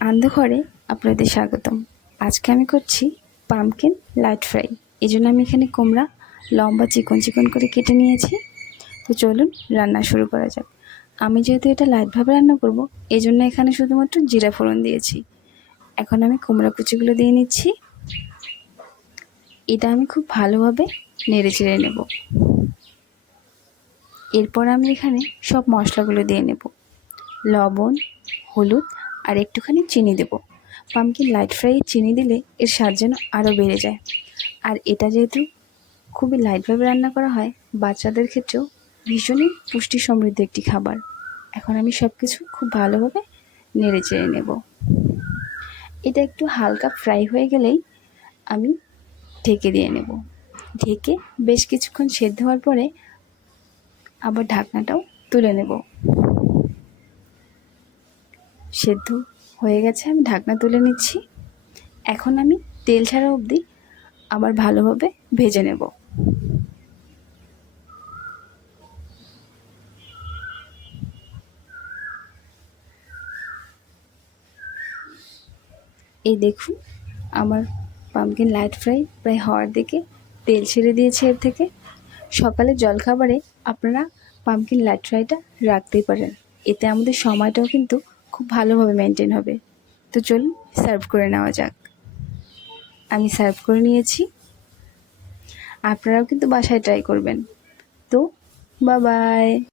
আন্ধঘরে আপনাদের স্বাগতম। আজকে আমি করছি পামকিন লাইট ফ্রাই। এই জন্য আমি এখানে কুমড়া লম্বা চিকন চিকন করে কেটে নিয়েছি। তো চলুন রান্না শুরু করা যাক। আমি যেহেতু এটা লাইটভাবে রান্না করব, এই জন্য এখানে শুধুমাত্র জিরা ফোড়ন দিয়েছি। এখন আমি কুমড়া কুচিগুলো দিয়ে নিচ্ছি। এটা আমি খুব ভালোভাবে নেড়ে চেড়ে নেব। এরপর আমি এখানে সব মশলাগুলো দিয়ে নেব। লবণ, হলুদ আর একটুখানি চিনি দেব। পামকিন লাইট ফ্রাই চিনি দিলে এর স্বাদ যেন আরও বেড়ে যায়। আর এটা যেহেতু খুবই লাইটভাবে রান্না করা হয়, বাচ্চাদের ক্ষেত্রেও ভীষণই পুষ্টি সমৃদ্ধ একটি খাবার। এখন আমি সব কিছু খুব ভালোভাবে নেড়ে চেড়ে নেব। এটা একটু হালকা ফ্রাই হয়ে গেলেই আমি ঢেকে দিয়ে নেব। ঢেকে বেশ কিছুক্ষণ সেদ্ধ হওয়ার পরে আবার ঢাকনাটাও তুলে নেব। সেদ্ধ হয়ে গেছে, আমি ঢাকনা তুলে নিচ্ছি। এখন আমি তেল ছাড়া অবধি আবার ভালোভাবে ভেজে নেব। এই দেখুন, আমার পামকিন লাইট ফ্রাই প্রায় হওয়ার দিকে, তেল ছেড়ে দিয়েছে এর থেকে। সকালে জলখাবারে আপনারা পামকিন লাইট ফ্রাইটা রাখতেই পারেন, এতে আমাদের সময়টাও কিন্তু খুব ভালোভাবে মেনটেন হবে। তো চলুন সার্ভ করে নেওয়া যাক। আমি সার্ভ করে নিয়েছি। আপনারাও কিন্তু বাসায় ট্রাই করবেন। তো বাই বাই।